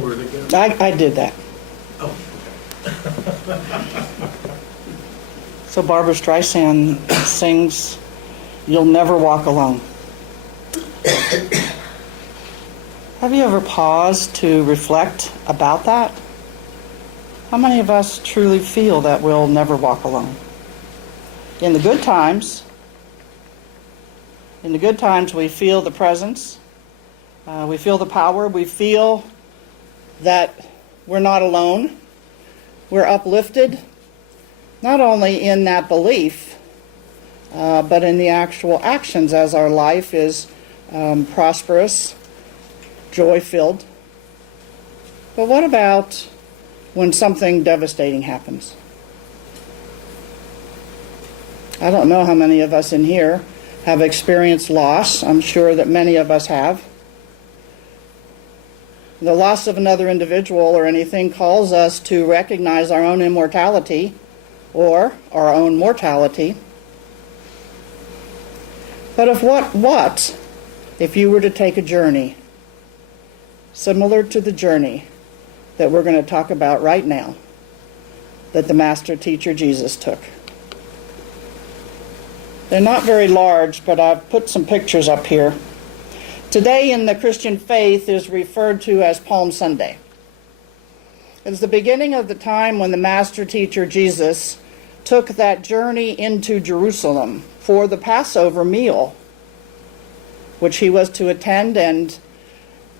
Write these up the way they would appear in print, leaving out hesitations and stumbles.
Where'd it go? I did that. Oh, So Barbara Streisand sings, "You'll Never Walk Alone." Have you ever paused to reflect about that? How many of us truly feel that we'll never walk alone? In the good times, we feel the presence, we feel the power, we feel that we're not alone, we're uplifted, not only in that belief, but in the actual actions as our life is prosperous, joy-filled. But what about when something devastating happens? I don't know how many of us in here have experienced loss. I'm sure that many of us have. The loss of another individual or anything calls us to recognize our own immortality or our own mortality. But if you were to take a journey similar to the journey that we're going to talk about right now, that the Master Teacher Jesus took? They're not very large, but I've put some pictures up here. Today in the Christian faith is referred to as Palm Sunday. It's the beginning of the time when the Master Teacher Jesus took that journey into Jerusalem for the Passover meal, which he was to attend, and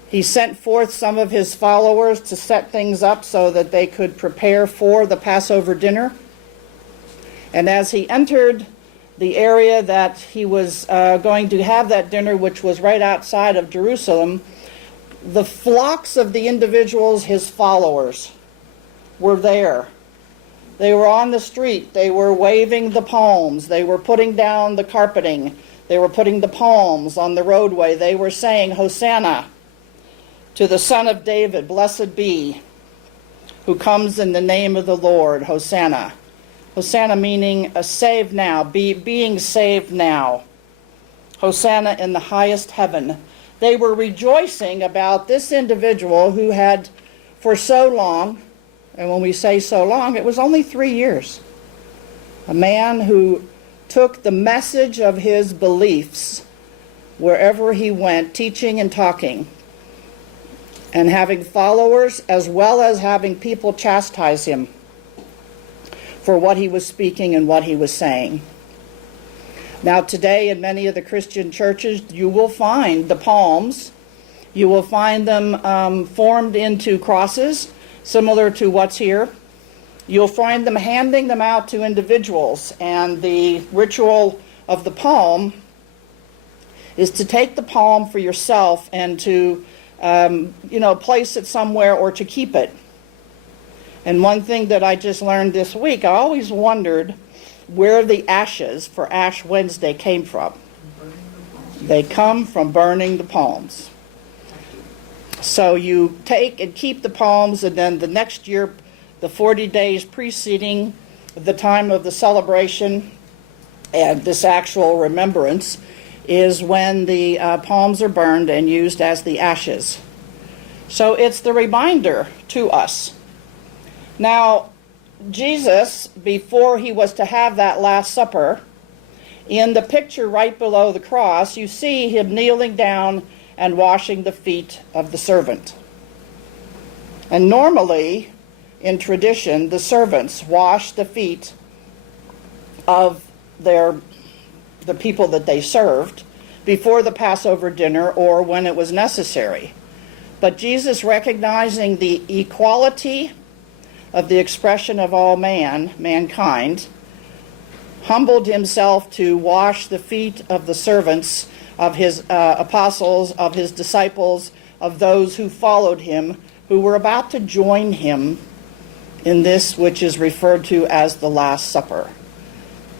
he sent forth some of his followers to set things up so that they could prepare for the Passover dinner. And as he entered the area that he was going to have that dinner, which was right outside of Jerusalem, the flocks of the individuals, his followers, were there. They were on the street. They were waving the palms. They were putting down the carpeting. They were putting the palms on the roadway. They were saying, "Hosanna to the Son of David, blessed be, who comes in the name of the Lord, Hosanna." Hosanna meaning save now, being saved now. Hosanna in the highest heaven. They were rejoicing about this individual who had for so long, and when we say so long, it was only 3 years, a man who took the message of his beliefs wherever he went, teaching and talking, and having followers as well as having people chastise him for what he was speaking and what he was saying. Now today in many of the Christian churches you will find the palms. You will find them formed into crosses similar to what's here. You'll find them handing them out to individuals, and the ritual of the palm is to take the palm for yourself and to place it somewhere or to keep it. And one thing that I just learned this week, I always wondered where the ashes for Ash Wednesday came from. They come from burning the palms. So you take and keep the palms, and then the next year, the 40 days preceding the time of the celebration and this actual remembrance, is when the palms are burned and used as the ashes. So it's the reminder to us. Now, Jesus, before he was to have that Last Supper, in the picture right below the cross, you see him kneeling down and washing the feet of the servant. And normally, in tradition, the servants wash the feet of the people that they served before the Passover dinner or when it was necessary. But Jesus, recognizing the equality of the expression of all mankind, humbled himself to wash the feet of the servants, of his apostles, of his disciples, of those who followed him, who were about to join him in this which is referred to as the Last Supper.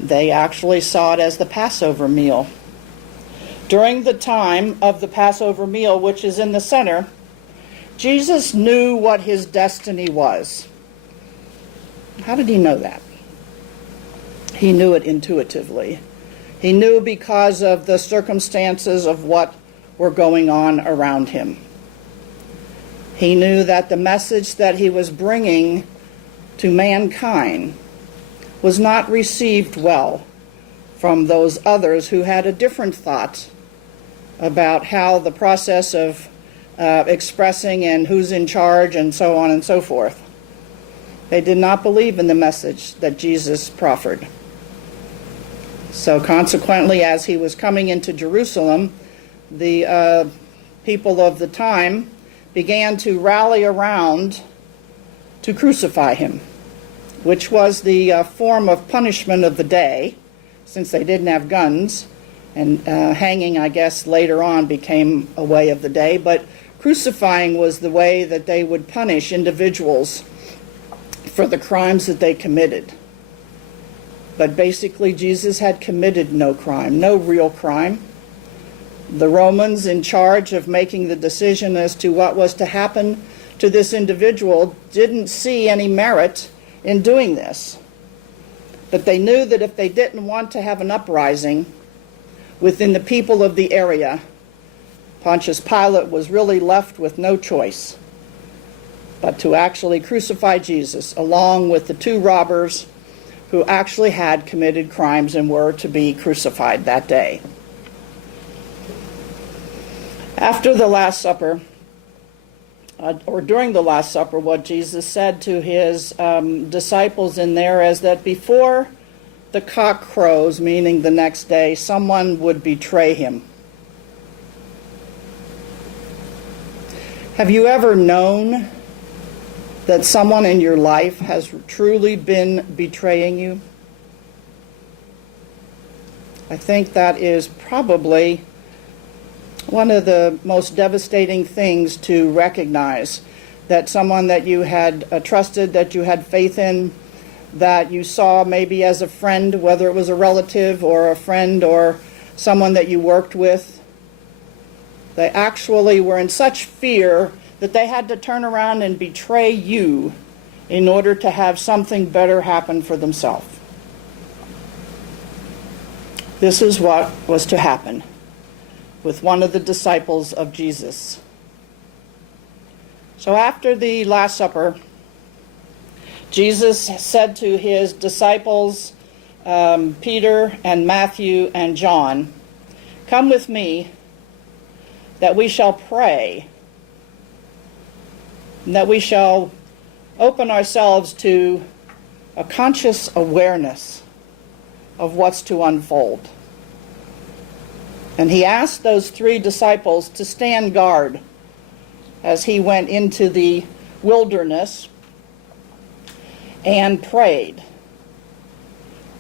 They actually saw it as the Passover meal. During the time of the Passover meal, which is in the center, Jesus knew what his destiny was. How did he know that? He knew it intuitively. He knew because of the circumstances of what were going on around him. He knew that the message that he was bringing to mankind was not received well from those others who had a different thought about how the process of expressing and who's in charge and so on and so forth. They did not believe in the message that Jesus proffered. So consequently, as he was coming into Jerusalem, the people of the time began to rally around to crucify him, which was the form of punishment of the day, since they didn't have guns, and hanging, I guess, later on became a way of the day, but crucifying was the way that they would punish individuals for the crimes that they committed. But basically, Jesus had committed no crime, no real crime. The Romans in charge of making the decision as to what was to happen to this individual didn't see any merit in doing this. But they knew that if they didn't want to have an uprising within the people of the area, Pontius Pilate was really left with no choice but to actually crucify Jesus along with the two robbers who actually had committed crimes and were to be crucified that day. After the Last Supper, or during the Last Supper, what Jesus said to his disciples in there is that before the cock crows, meaning the next day, someone would betray him. Have you ever known that someone in your life has truly been betraying you? I think that is probably one of the most devastating things to recognize, that someone that you had trusted, that you had faith in, that you saw maybe as a friend, whether it was a relative or a friend or someone that you worked with, they actually were in such fear that they had to turn around and betray you in order to have something better happen for themselves. This is what was to happen with one of the disciples of Jesus. So after the Last Supper, Jesus said to his disciples, Peter and Matthew and John, "Come with me, that we shall pray, and that we shall open ourselves to a conscious awareness of what's to unfold." And he asked those three disciples to stand guard as he went into the wilderness and prayed.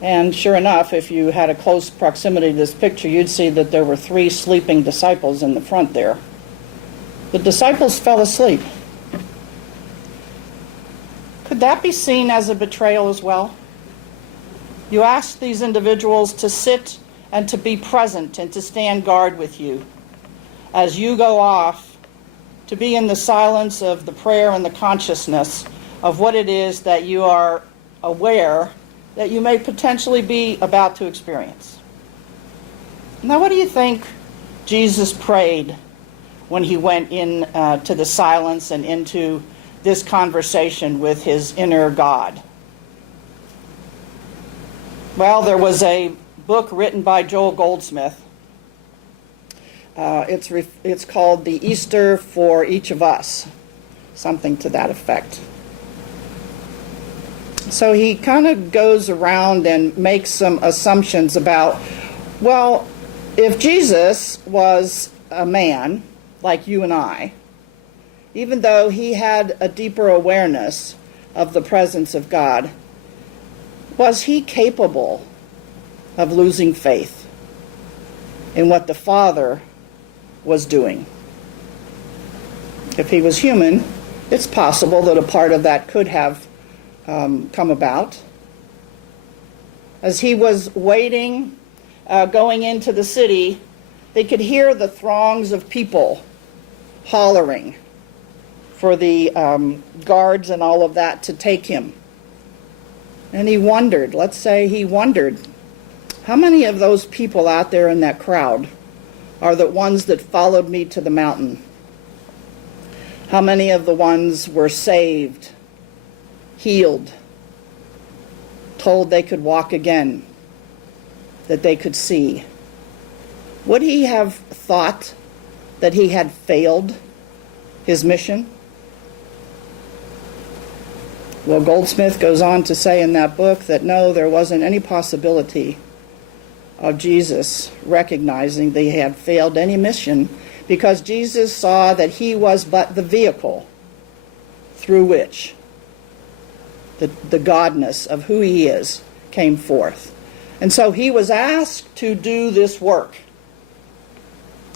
And sure enough, if you had a close proximity to this picture, you'd see that there were three sleeping disciples in the front there. The disciples fell asleep. Could that be seen as a betrayal as well? You asked these individuals to sit and to be present and to stand guard with you as you go off to be in the silence of the prayer and the consciousness of what it is that you are aware that you may potentially be about to experience. Now, what do you think Jesus prayed when he went in to the silence and into this conversation with his inner God? Well, there was a book written by Joel Goldsmith. It's called The Easter for Each of Us, something to that effect. So he kind of goes around and makes some assumptions about, well, if Jesus was a man like you and I, even though he had a deeper awareness of the presence of God, was he capable of losing faith in what the Father was doing? If he was human, it's possible that a part of that could have come about. As he was waiting, going into the city, they could hear the throngs of people hollering for the guards and all of that to take him. And he wondered, let's say he wondered, How many of those people out there in that crowd are the ones that followed me to the mountain? How many of the ones were saved, healed, told they could walk again, that they could see? Would he have thought that he had failed his mission? Well, Goldsmith goes on to say in that book that no, there wasn't any possibility of Jesus recognizing that he had failed any mission, because Jesus saw that he was but the vehicle through which the godness of who he is came forth. And so he was asked to do this work.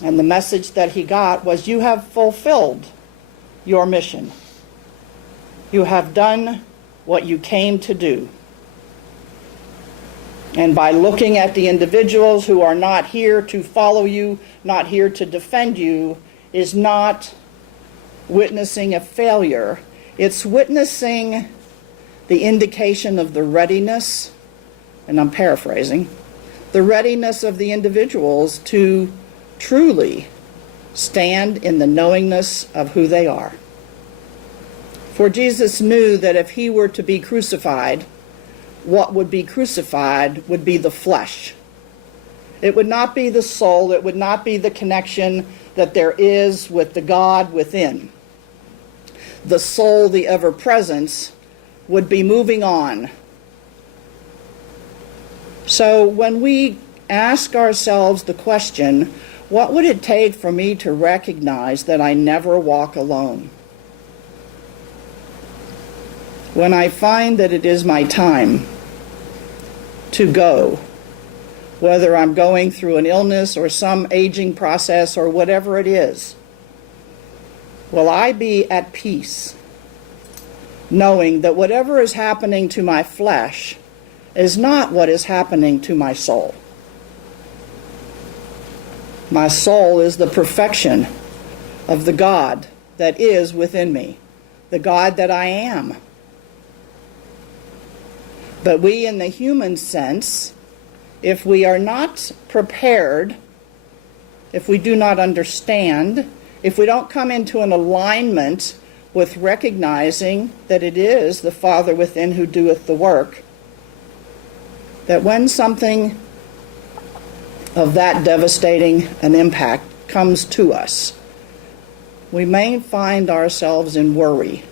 And the message that he got was, you have fulfilled your mission. You have done what you came to do. And by looking at the individuals who are not here to follow you, not here to defend you, is not witnessing a failure. It's witnessing the indication of the readiness, and I'm paraphrasing, the readiness of the individuals to truly stand in the knowingness of who they are. For Jesus knew that if he were to be crucified, what would be crucified would be the flesh. It would not be the soul. It would not be the connection that there is with the God within. The soul, the ever-presence, would be moving on. So when we ask ourselves the question, what would it take for me to recognize that I never walk alone? When I find that it is my time to go, whether I'm going through an illness or some aging process or whatever it is, will I be at peace, knowing that whatever is happening to my flesh is not what is happening to my soul? My soul is the perfection of the God that is within me, the God that I am. But we, in the human sense, if we are not prepared, if we do not understand, if we don't come into an alignment with recognizing that it is the Father within who doeth the work, that when something of that devastating an impact comes to us, we may find ourselves in worry.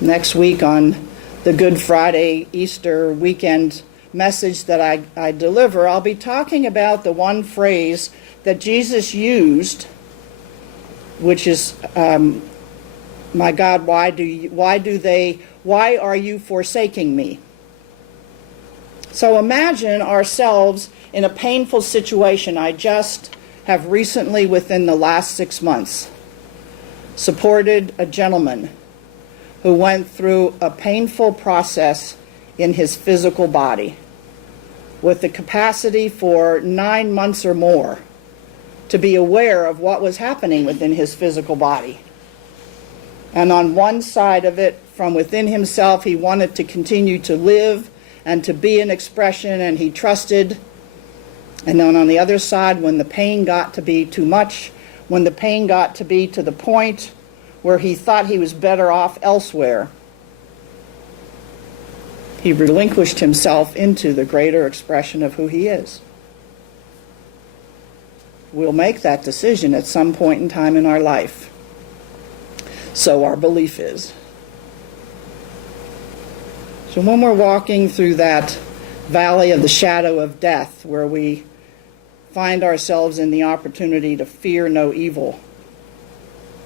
Next week on the Good Friday Easter weekend message that I deliver, I'll be talking about the one phrase that Jesus used, which is, my God, why are you forsaking me? So imagine ourselves in a painful situation. I just have recently, within the last 6 months, supported a gentleman who went through a painful process in his physical body, with the capacity for 9 months or more to be aware of what was happening within his physical body. And on one side of it, from within himself, he wanted to continue to live and to be an expression, and he trusted. And then on the other side, when the pain got to be too much, when the pain got to be to the point where he thought he was better off elsewhere, he relinquished himself into the greater expression of who he is. We'll make that decision at some point in time in our life. So our belief is. So when we're walking through that valley of the shadow of death, where we find ourselves in the opportunity to fear no evil,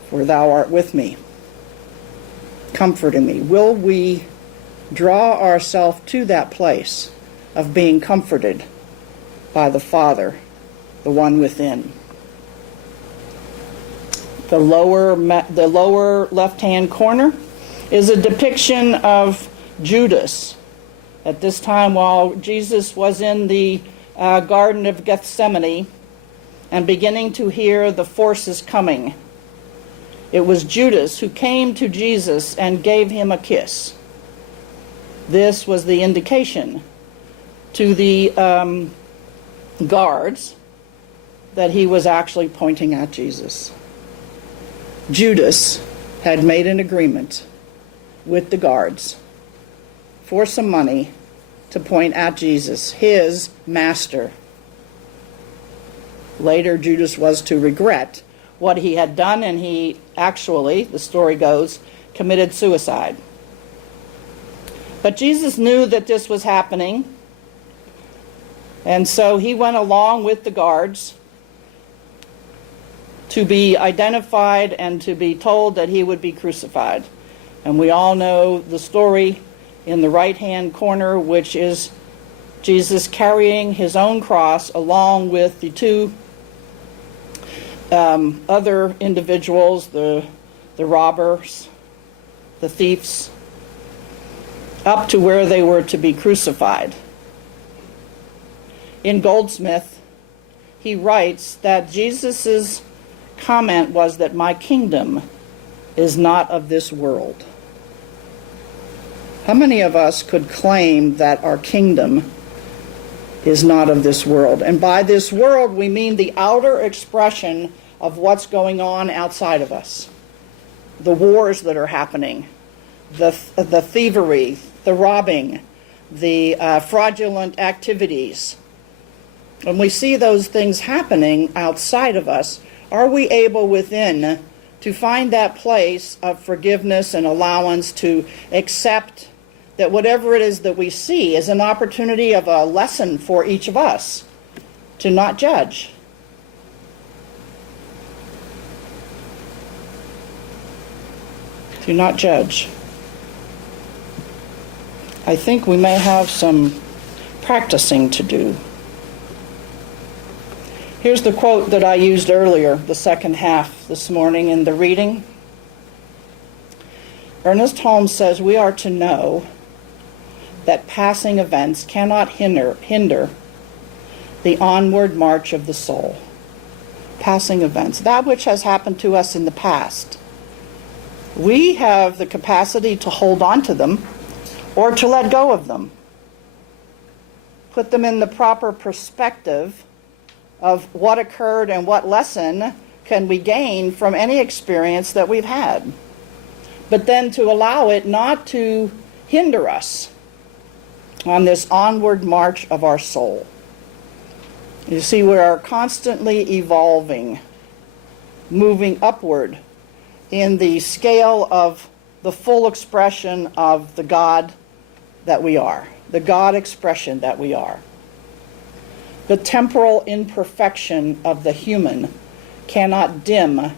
for thou art with me, comforting me, will we draw ourselves to that place of being comforted by the Father, the one within? The lower left-hand corner is a depiction of Judas. At this time, while Jesus was in the Garden of Gethsemane and beginning to hear the forces coming, it was Judas who came to Jesus and gave him a kiss. This was the indication to the guards that he was actually pointing at Jesus. Judas had made an agreement with the guards for some money to point at Jesus, his master. Later, Judas was to regret what he had done, and he actually, the story goes, committed suicide. But Jesus knew that this was happening, and so he went along with the guards to be identified and to be told that he would be crucified. And we all know the story in the right-hand corner, which is Jesus carrying his own cross along with the two other individuals, the robbers, the thieves, up to where they were to be crucified. In Goldsmith, he writes that Jesus' comment was that my kingdom is not of this world. How many of us could claim that our kingdom is not of this world? And by this world, we mean the outer expression of what's going on outside of us. The wars that are happening, the thievery, the robbing, the fraudulent activities. When we see those things happening outside of us, are we able within to find that place of forgiveness and allowance to accept that whatever it is that we see is an opportunity of a lesson for each of us to not judge? To not judge. I think we may have some practicing to do. Here's the quote that I used earlier, the second half this morning in the reading. Ernest Holmes says, we are to know that passing events cannot hinder the onward march of the soul. Passing events, that which has happened to us in the past. We have the capacity to hold on to them or to let go of them. Put them in the proper perspective of what occurred and what lesson can we gain from any experience that we've had. But then to allow it not to hinder us on this onward march of our soul. You see, we are constantly evolving, moving upward in the scale of the full expression of the God that we are, the God expression that we are. The temporal imperfection of the human cannot dim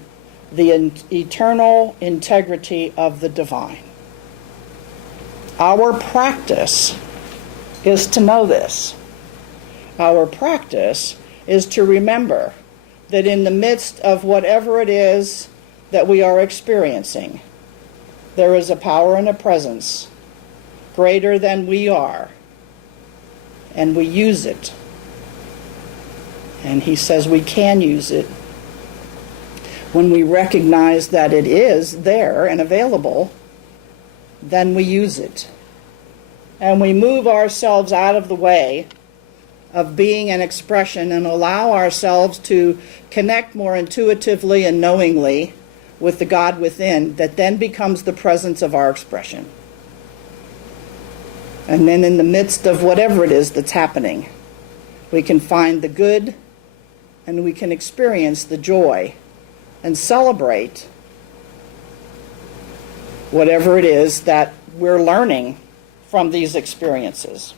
the eternal integrity of the divine. Our practice is to know this. Our practice is to remember that in the midst of whatever it is that we are experiencing, there is a power and a presence greater than we are, and we use it. And he says we can use it when we recognize that it is there and available, then we use it. And we move ourselves out of the way of being an expression and allow ourselves to connect more intuitively and knowingly with the God within that then becomes the presence of our expression. And then in the midst of whatever it is that's happening, we can find the good and we can experience the joy and celebrate whatever it is that we're learning from these experiences.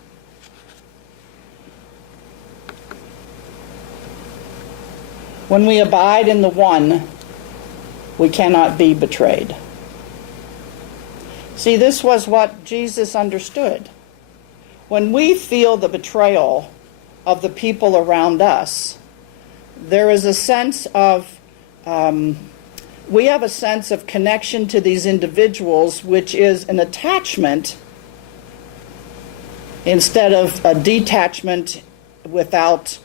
When we abide in the one, we cannot be betrayed. See, this was what Jesus understood. When we feel the betrayal of the people around us, there is a sense of, we have a sense of connection to these individuals, which is an attachment instead of a detachment without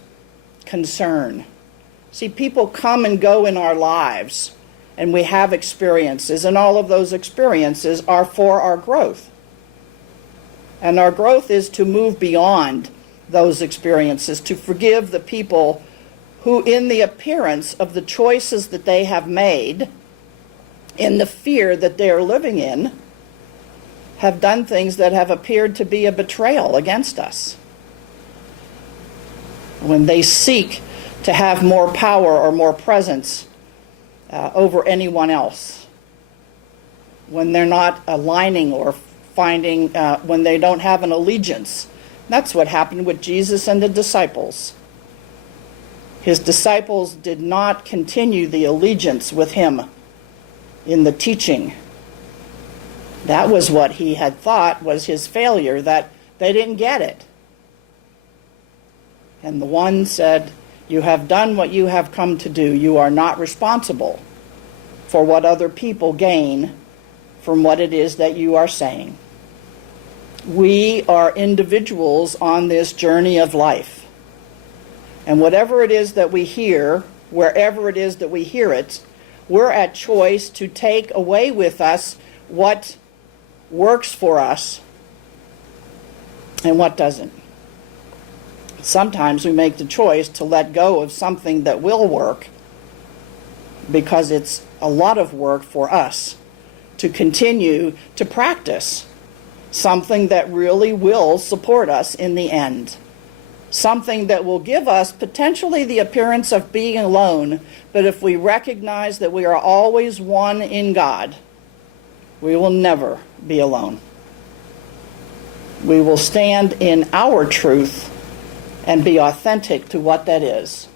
concern. See, people come and go in our lives, and we have experiences, and all of those experiences are for our growth. And our growth is to move beyond those experiences, to forgive the people who, in the appearance of the choices that they have made, in the fear that they are living in, have done things that have appeared to be a betrayal against us. When they seek to have more power or more presence over anyone else. When they're not aligning or finding, when they don't have an allegiance. That's what happened with Jesus and the disciples. His disciples did not continue the allegiance with him in the teaching. That was what he had thought was his failure, that they didn't get it. And the one said, "You have done what you have come to do. You are not responsible for what other people gain from what it is that you are saying." We are individuals on this journey of life. And whatever it is that we hear, wherever it is that we hear it, we're at choice to take away with us what works for us and what doesn't. Sometimes we make the choice to let go of something that will work because it's a lot of work for us to continue to practice something that really will support us in the end. Something that will give us potentially the appearance of being alone, but if we recognize that we are always one in God, we will never be alone. We will stand in our truth and be authentic to what that is.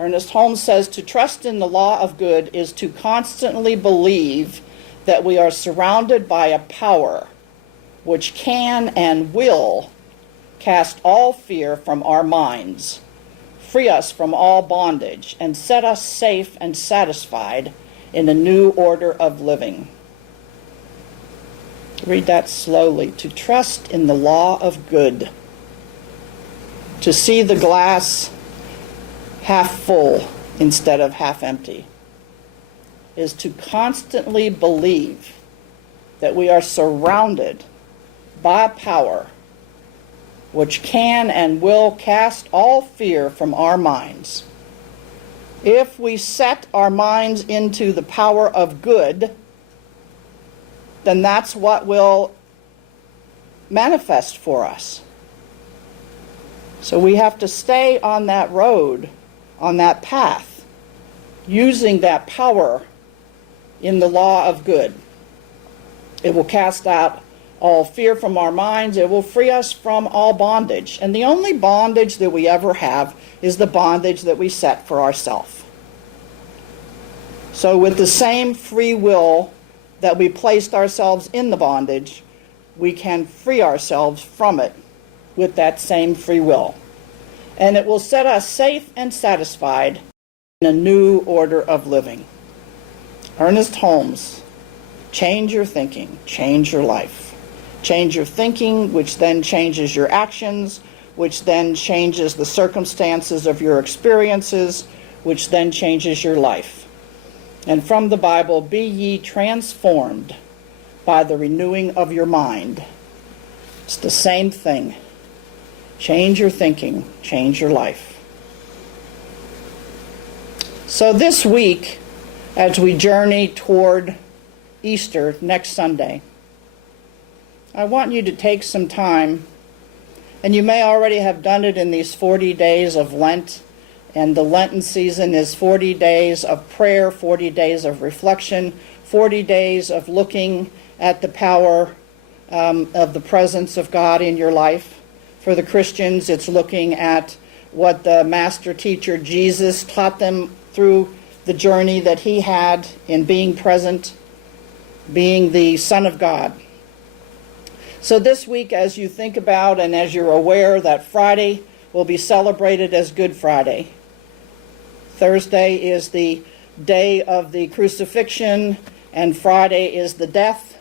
Ernest Holmes says, to trust in the law of good is to constantly believe that we are surrounded by a power which can and will cast all fear from our minds, free us from all bondage, and set us safe and satisfied in a new order of living. Read that slowly. To trust in the law of good, to see the glass half full instead of half empty, is to constantly believe that we are surrounded by a power which can and will cast all fear from our minds. If we set our minds into the power of good, then that's what will manifest for us. So we have to stay on that road, on that path, using that power in the law of good. It will cast out all fear from our minds. It will free us from all bondage. And the only bondage that we ever have is the bondage that we set for ourselves. So with the same free will that we placed ourselves in the bondage, we can free ourselves from it with that same free will. And it will set us safe and satisfied in a new order of living. Ernest Holmes, change your thinking, change your life. Change your thinking, which then changes your actions, which then changes the circumstances of your experiences, which then changes your life. And from the Bible, be ye transformed by the renewing of your mind. It's the same thing. Change your thinking, change your life. So this week, as we journey toward Easter next Sunday, I want you to take some time, and you may already have done it in these 40 days of Lent, and the Lenten season is 40 days of prayer, 40 days of reflection, 40 days of looking at the power of the presence of God in your life. For the Christians, it's looking at what the master teacher Jesus taught them through the journey that he had in being present, being the Son of God. So this week, as you think about and as you're aware that Friday will be celebrated as Good Friday, Thursday is the day of the crucifixion, and Friday is the death,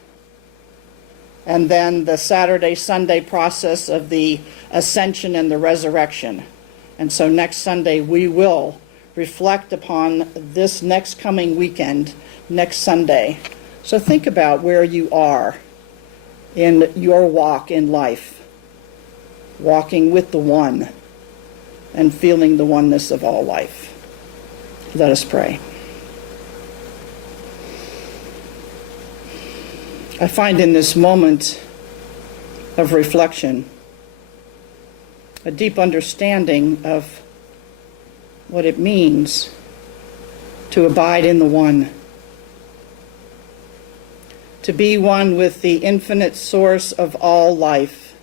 and then the Saturday-Sunday process of the ascension and the resurrection. And so next Sunday we will reflect upon this next coming weekend, next Sunday. So think about where you are in your walk in life. walking with the one and feeling the oneness of all life. Let us pray. I find in this moment of reflection a deep understanding of what it means to abide in the one, to be one with the infinite source of all life.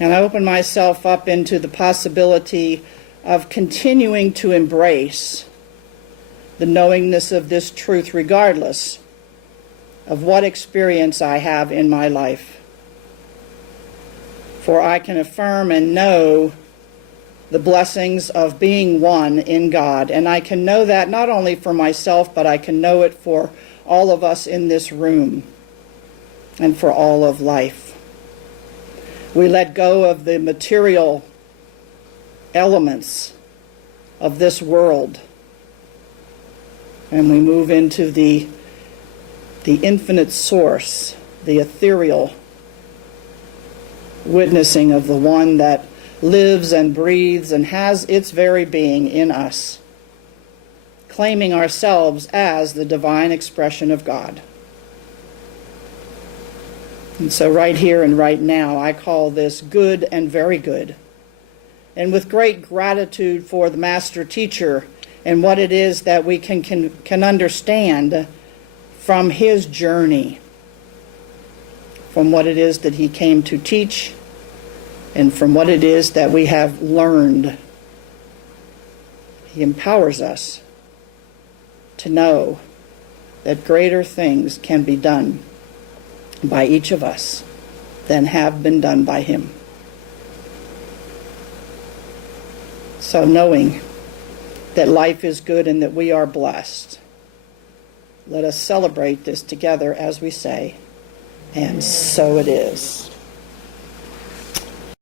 And I open myself up into the possibility of continuing to embrace the knowingness of this truth regardless of what experience I have in my life. For I can affirm and know the blessings of being one in God. And I can know that not only for myself, but I can know it for all of us in this room and for all of life. We let go of the material elements of this world, and we move into the infinite source, the ethereal witnessing of the one that lives and breathes and has its very being in us, claiming ourselves as the divine expression of God. And so right here and right now, I call this good and very good. And with great gratitude for the Master Teacher and what it is that we can understand from his journey, from what it is that he came to teach, and from what it is that we have learned. He empowers us to know that greater things can be done by each of us than have been done by him. So knowing that life is good and that we are blessed, let us celebrate this together as we say, and so it is.